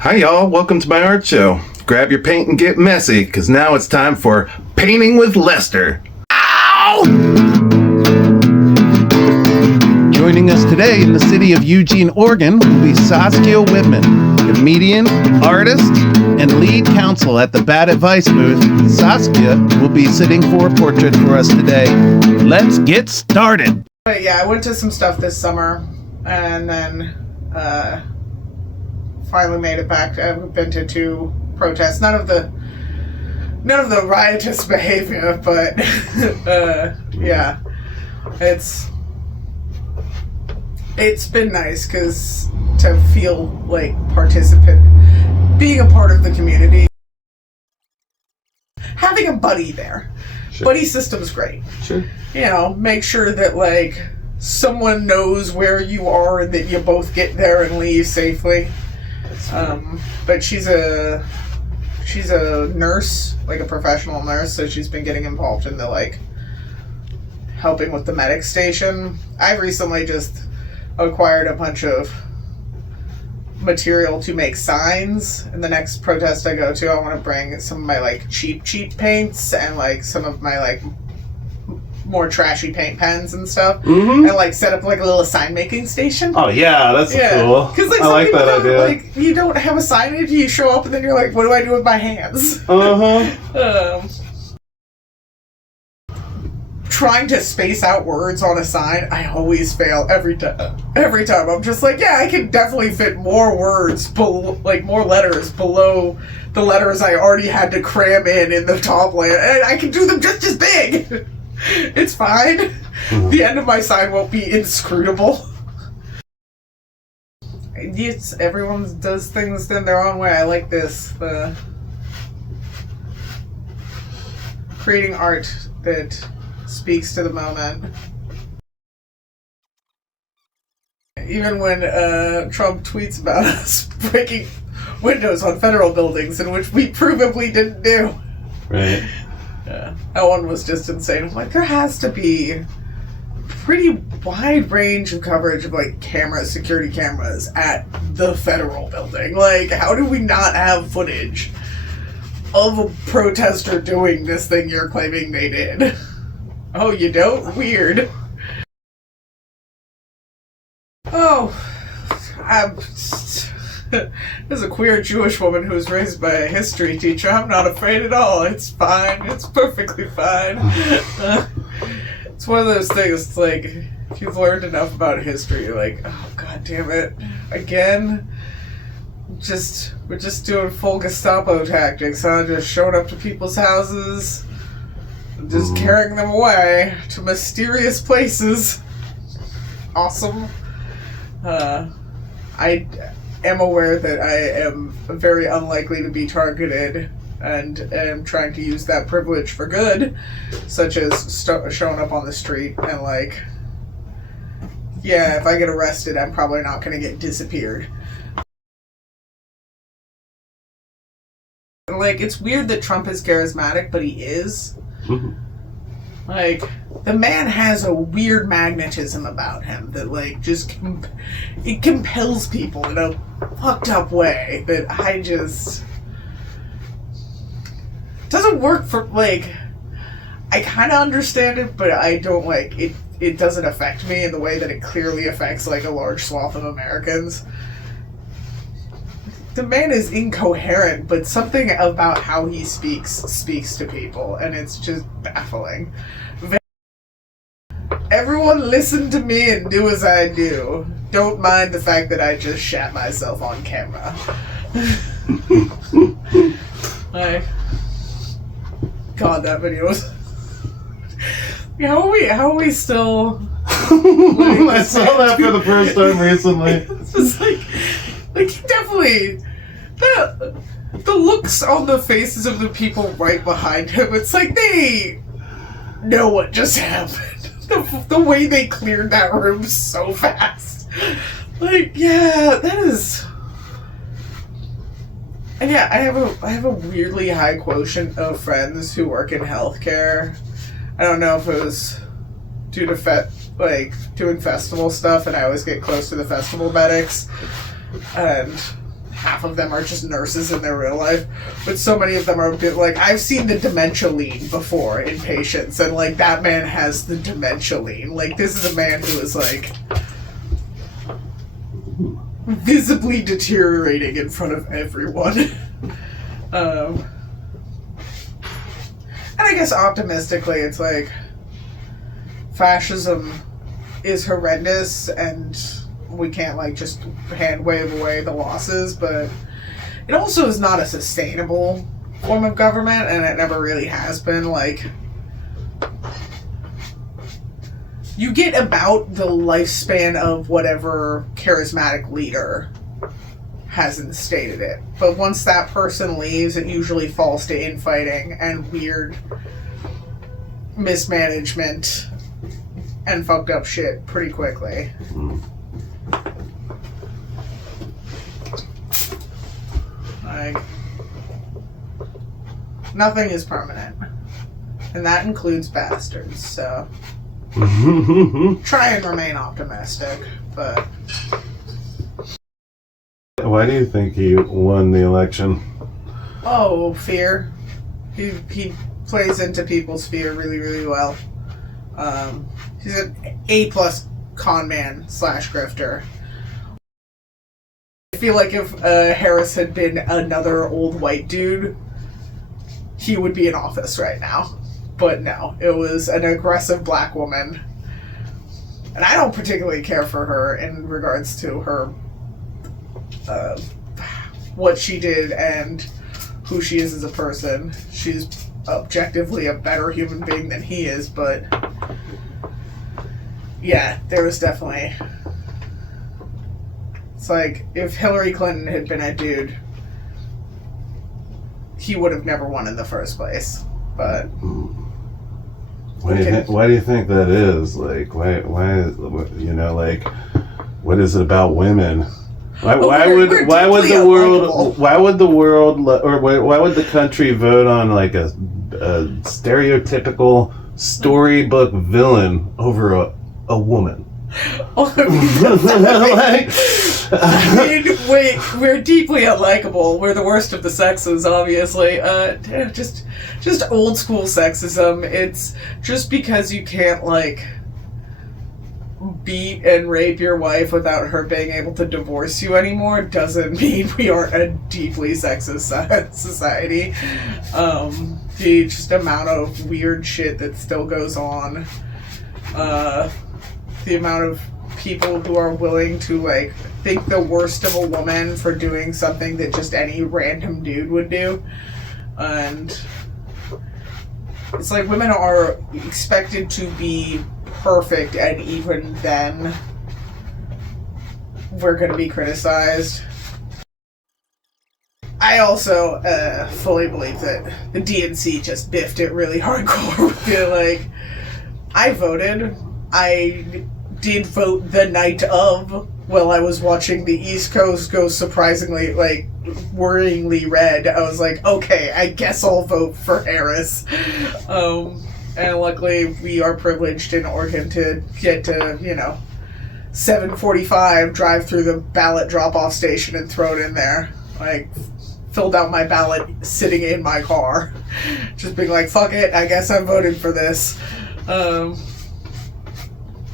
Hi y'all, welcome to my art show. Grab your paint and get messy, because now it's time for Painting with Lester. Ow! Joining us today in the city of Eugene, Oregon will be Saskia Whitman, comedian, artist, and lead counsel at the Bad Advice booth. Saskia will be sitting for a portrait for us today. Let's get started. But yeah, I went to some stuff this summer, and then finally made it back. I've been to 2 protests. None of the riotous behavior, but yeah, it's been nice because to feel like being a part of the community, having a buddy there. Sure. Buddy system's great. Sure. You know, make sure that like someone knows where you are and that you both get there and leave safely. But she's a nurse, like a professional nurse, so she's been getting involved in the like helping with the medic station. I recently just acquired a bunch of material to make signs. In the next protest I go to, I want to bring some of my like cheap paints and like some of my like more trashy paint pens and stuff, and like set up like a little sign making station. Oh yeah, that's cool. Because like, I like that idea. Like you don't have a signage, you show up and then you're like, what do I do with my hands? Trying to space out words on a sign, I always fail every time. I'm just like, yeah, I can definitely fit more words, more letters below the letters I already had to cram in the top layer, and I can do them just as big. It's fine. The end of my sign won't be inscrutable. Yes, everyone does things in their own way. I like this. Creating art that speaks to the moment. Even when Trump tweets about us breaking windows on federal buildings, in which we provably didn't do. Right. Yeah, that one was just insane. I'm like, there has to be a pretty wide range of coverage of like security cameras at the federal building. Like, how do we not have footage of a protester doing this thing you're claiming they did? Oh, you don't? Weird. Oh, as a queer Jewish woman who was raised by a history teacher, I'm not afraid at all. It's fine. It's perfectly fine. It's one of those things, like, if you've learned enough about history, you're like, oh, god damn it. Again? We're just doing full Gestapo tactics, huh? Just showing up to people's houses, just carrying them away to mysterious places. Awesome. I am aware that I am very unlikely to be targeted and am trying to use that privilege for good, such as showing up on the street and like, yeah, if I get arrested, I'm probably not going to get disappeared. Like, it's weird that Trump is charismatic, but he is. Like, the man has a weird magnetism about him that, like, just it compels people in a fucked up way that I just doesn't work for, like, I kind of understand it, but I don't, like, it doesn't affect me in the way that it clearly affects, like, a large swath of Americans. The man is incoherent, but something about how he speaks to people, and it's just baffling. Everyone listen to me and do as I do. Don't mind the fact that I just shat myself on camera. Like, God, that video was... How are we still... I saw that for the first time recently. It's just like definitely... The looks on the faces of the people right behind him, it's like they know what just happened. The way they cleared that room so fast. Like, yeah, that is... And yeah, I have a weirdly high quotient of friends who work in healthcare. I don't know if it was due to doing festival stuff, and I always get close to the festival medics. And half of them are just nurses in their real life, but so many of them are like, I've seen the dementia lean before in patients, and like that man has the dementia lean. Like, this is a man who is like visibly deteriorating in front of everyone. And I guess optimistically, it's like fascism is horrendous, and we can't like just hand wave away the losses, but it also is not a sustainable form of government, and it never really has been. Like, you get about the lifespan of whatever charismatic leader has instated it, but once that person leaves, it usually falls to infighting and weird mismanagement and fucked up shit pretty quickly. Like, nothing is permanent, and that includes bastards, so try and remain optimistic. But why do you think he won the election? oh, fear. He plays into people's fear really, really well. He's an A+ con man / grifter. I feel like if Harris had been another old white dude, he would be in office right now. But no, it was an aggressive black woman. And I don't particularly care for her in regards to her, what she did and who she is as a person. She's objectively a better human being than he is, but yeah, there was definitely... It's like, if Hillary Clinton had been a dude, he would have never won in the first place. But why do you think that is? Like, why you know, like, what is it about women? Why would the country vote on like a stereotypical storybook villain over a woman? I mean, we're deeply unlikable. We're the worst of the sexes, obviously. Just old school sexism. It's just because you can't, like, beat and rape your wife without her being able to divorce you anymore doesn't mean we aren't a deeply sexist society. The just amount of weird shit that still goes on. The amount of people who are willing to, like, think the worst of a woman for doing something that just any random dude would do. And it's like women are expected to be perfect, and even then we're going to be criticized. I also fully believe that the DNC just biffed it really hardcore with it. Like, I voted. I did vote the night of, while I was watching the East Coast go surprisingly, like, worryingly red. I was like, okay, I guess I'll vote for Harris. And luckily we are privileged in Oregon to get to, 7:45, drive through the ballot drop-off station and throw it in there. Like, filled out my ballot sitting in my car. Just being like, fuck it, I guess I'm voting for this.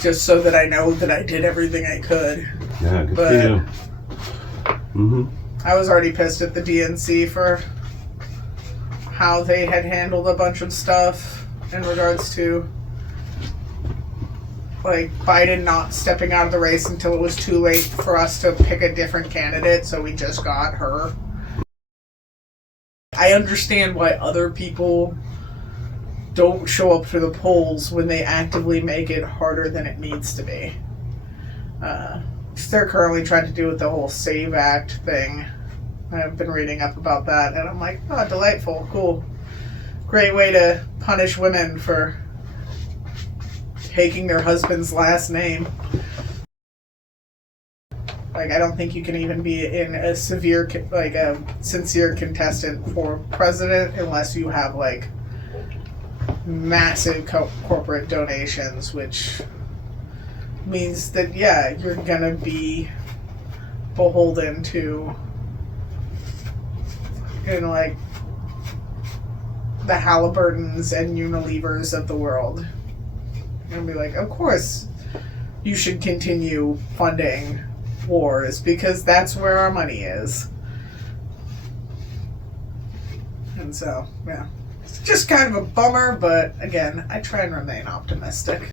Just so that I know that I did everything I could. Yeah, good for you. Mm-hmm. I was already pissed at the DNC for how they had handled a bunch of stuff in regards to, like, Biden not stepping out of the race until it was too late for us to pick a different candidate, so we just got her. I understand why other people don't show up to the polls when they actively make it harder than it needs to be. They're currently trying to do with the whole SAVE Act thing. I've been reading up about that, and I'm like, oh, delightful, cool. Great way to punish women for taking their husband's last name. Like, I don't think you can even be in a sincere contestant for president unless you have, like, massive corporate donations, which means that, yeah, you're gonna be beholden to in like the Halliburtons and Unilevers of the world. And be like, of course you should continue funding wars because that's where our money is. And so, yeah. It's just kind of a bummer, but again, I try and remain optimistic.